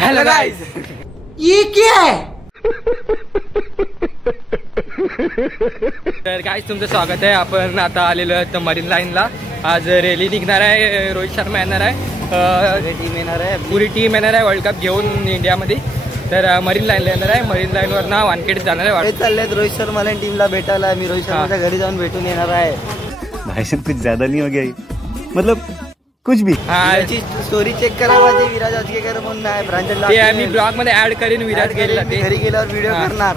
Hello guys, ये क्या है? तर गाइस तुमचं स्वागत आहे. आपण आता आलेलो आहोत मरीन लाईनला. आज रॅली निघणार आहे. रोहित शर्मा येणार आहे, टीम येणार आहे, पुरी टीम येणार आहे वर्ल्ड कप घेऊन इंडियामध्ये. तर मरीन लाईनला येणार आहे. मरीन लाईनवर ना वानखेड जाणार आहे. चाललेत रोहित शर्माला टीमला भेटायला. मी रोहित शर्माच्या घरी जाऊन भेटून येणार आहे. भाषण कुछ ज्यादा नहीं हो गया, मतलब कुछ भी. याची स्टोरी चेक करा माझी. विराज आजकेकर म्हणून आहे ब्रांचला. ते मी ब्लॉग मध्ये ऍड करेन. विराज गेला, ते घरी गेल्यावर व्हिडिओ करणार.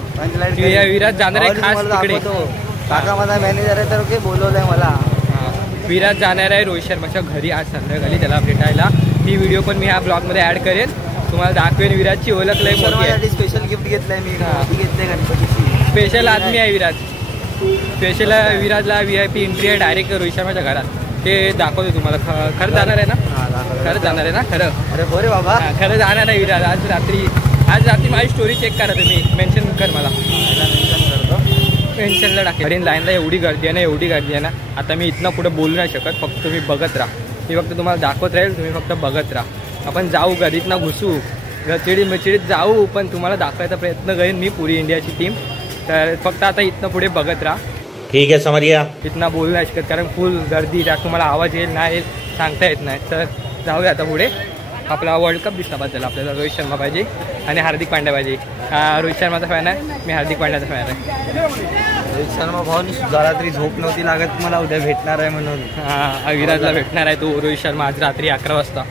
विराज जाणार आहे खास तिकडे. काका माझा मॅनेजर आहे, तर ओके बोलवलंय मला. विराज जाणार आहे रोहित शर्माच्या घरी आज संध्याकाळी त्याला भेटायला. ती व्हिडिओ पण मी ह्या ब्लॉग मध्ये ऍड करेन. तुम्हाला दाखवेन. विराजची ओळख लय मोठी आहे. स्पेशल गिफ्ट घेतलंय मी. घेतलंय गणपतीची. स्पेशल आदमी आहे विराज. स्पेशल विराजला VIP एंट्री आहे डायरेक्ट रोहित शर्माच्या घरात. ते दाखवतो तुम्हाला. खरं जाणार आहे ना? खरं जाणार आहे ना? खरं. अरे बोरे बाबा, खरं जाणार आहे विराज. आज रात्री माझी स्टोरी चेक करा तुम्ही. मेन्शन कर मला. मेन्शनला टाकेल. मरीन लाईनला एवढी गर्दी आहे ना, एवढी गर्दी आहे ना. आता मी इथनं पुढे बोलू नाही शकत. फक्त तुम्ही बघत राहा. मी फक्त तुम्हाला दाखवत राहील. तुम्ही फक्त बघत राहा. आपण जाऊ, गर्दीतनं घुसू, गचिडीत जाऊ, पण तुम्हाला दाखवायचा प्रयत्न करेन मी पुरी इंडियाची टीम. तर फक्त आता इथनं पुढे बघत राहा. ठीक है, समझ गया. इथनं बोलू नाही शकत कारण फुल गर्दी. त्यात तुम्हाला आवाज येईल नाही येईल सांगता येत नाही. तर जाऊया आता पुढे. आपला वर्ल्ड कप दिसला पाहिजे. आपल्याला रोहित शर्मा पाहिजे आणि हार्दिक पांड्या पाहिजे. रोहित शर्माचा फॅन आहे मी, हार्दिक पांड्याचा फॅन आहे. रोहित शर्मा भाऊनी सुद्धा रात्री झोप नव्हती लागत मला. उद्या भेटणार आहे म्हणून. विराजला भेटणार आहे तो रोहित शर्मा आज रात्री 11 वाजता.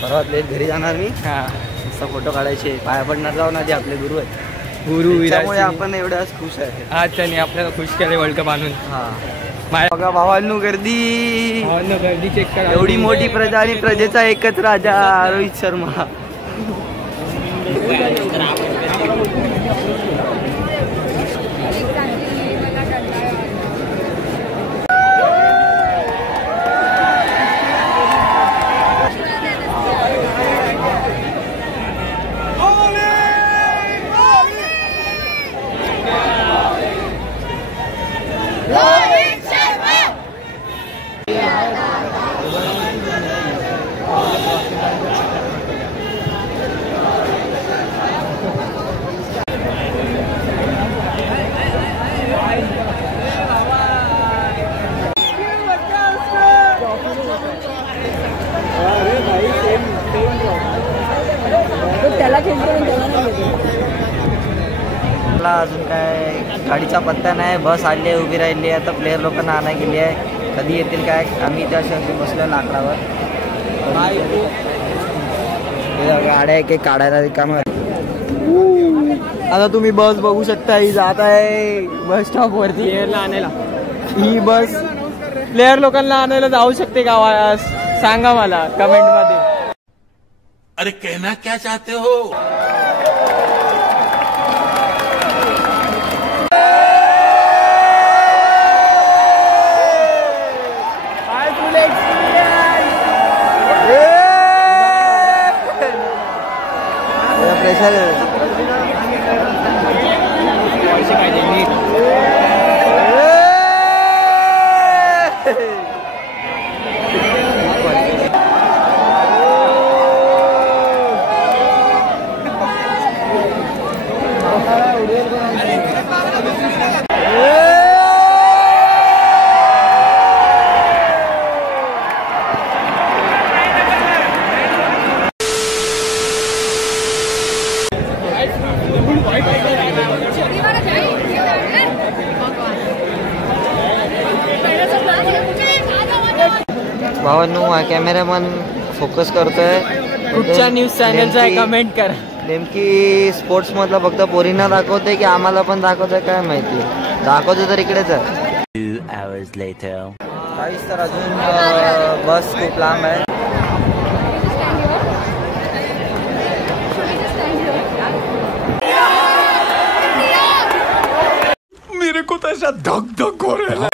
सर्वात लेट घरी जाणार मी. नुसता फोटो काढायचे, पाया पडणार जाऊन आधी. आपले गुरु आहेत. गुरु विराज. आपण एवढे आज खुश आहे. आज त्यांनी आपल्याला खुश केले वर्ल्ड कप आणून. बघा भावांनो गर्दी. गर्दी चेक करा. एवढी मोठी प्रजा आणि प्रजेचा एकच राजा रोहित शर्मा. अजून काय गाडीचा पत्ता नाही. बस आली आहे, उभी राहिली आहे. आता प्लेयर लोकांना आणायला गेली आहे. कधी येतील काय. आम्ही त्या शेवटी बसलो लाकडावर. गाड्या एक काढायला रिकाम. आता तुम्ही बस बघू शकता. ही जात आहे बस स्टॉप वरती प्लेयरला आणायला. ही बस प्लेयर लोकांना आणायला जाऊ शकते का? सांगा मला कमेंट मध्ये. अरे कहना क्या चाहते हो? प्रेशर भावांनो, हा कॅमेरामॅन फोकस करतोय. कुठच्या न्यूज चॅनलचा आहे कमेंट करा. नेमकी स्पोर्ट्स मधला फक्त पोरींना दाखवतोय की आम्हाला पण दाखवतोय काय माहिती. दाखवतोय तर इकडेच आहे. 2 hours later. काहीच तर अजून बस खूप लांब आहे. मेरे को तो ऐसा धक धक हो रहा है.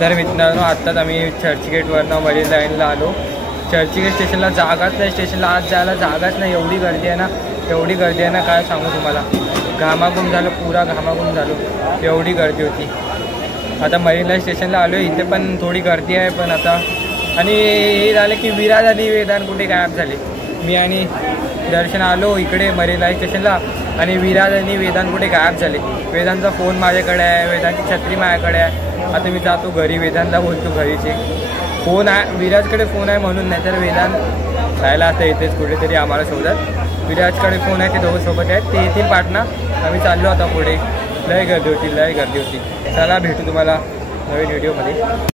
तर मित्रांनो आत्ताच आम्ही चर्चगेटवरनं मरीन लाईनला आलो. चर्चगेट स्टेशनला जागाच नाही, स्टेशनला आज जायला जागाच नाही. एवढी गर्दी आहे ना, एवढी गर्दी आहे ना, काय सांगू तुम्हाला. घामाघूम झालो, पुरा घामाघूम झालो, एवढी गर्दी होती. आता मरीन लाईन स्टेशनला आलो, इथे पण थोडी गर्दी आहे. पण आता आणि हे झालं की विराज आणि वेदांत कुठे गायब झाले. मी आणि दर्शन आलो इकडे मरीन लाईन स्टेशनला आणि विराज आणि वेदांत कुठे गायब झाले. वेदांतचा फोन माझ्याकडे आहे, वेदांतची छत्री माझ्याकडे आहे. आता मी जातो घरी, वेदांतला बोलतो घरीचे. फोन आहे विराजकडे, फोन आहे म्हणून, नाही तर वेदांत राहायला आता येतेच कुठेतरी आम्हाला शोधत. विराजकडे फोन आहे, ते दोघं सोबत आहेत, ते येतील पाटणा. आम्ही चाललो आता पुढे. लय गर्दी होती, लय गर्दी होती. चला भेटू तुम्हाला नवीन व्हिडिओमध्ये.